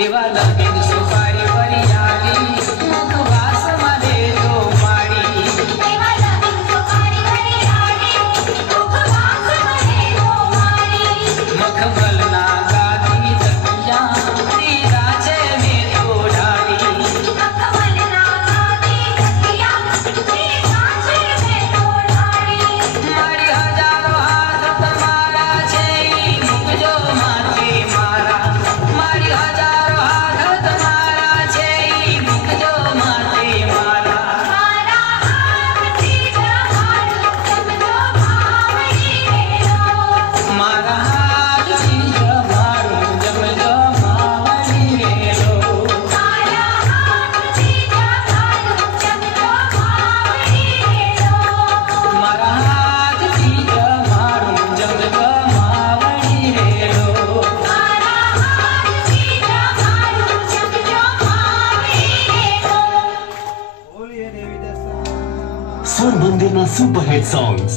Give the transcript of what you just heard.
એવા લગીન સુપારી વરિયાળી મુખવાસ મને તો માડી એવા લગીન સુપારી વરિયાળી મુખવાસ મને તો માડી મખમલના ગાદી તકિયા તેરા છે મેં તો ડાળી મખમલના ગાદી તકિયા તેરા છે મેં તો ડાળી મારી હજારો હાથ તમારા છે ઈ મૂકજો માથે મારા મારી હજારો હાથ તમારા છે ઈ મૂકજો માથે મારા મારા હાથથી જમાડું જમજો માવડી રેલો મારા હાથથી જમાડું જમજો માવડી રેલો મારા હાથથી જમાડું જમજો માવડી રેલો મારા હાથથી જમાડું જમજો માવડી રેલો મારા હાથથી જમાડું જમજો માવડી રેલો સ્વર મંદિરના સુપરહિટ સોંગ્સ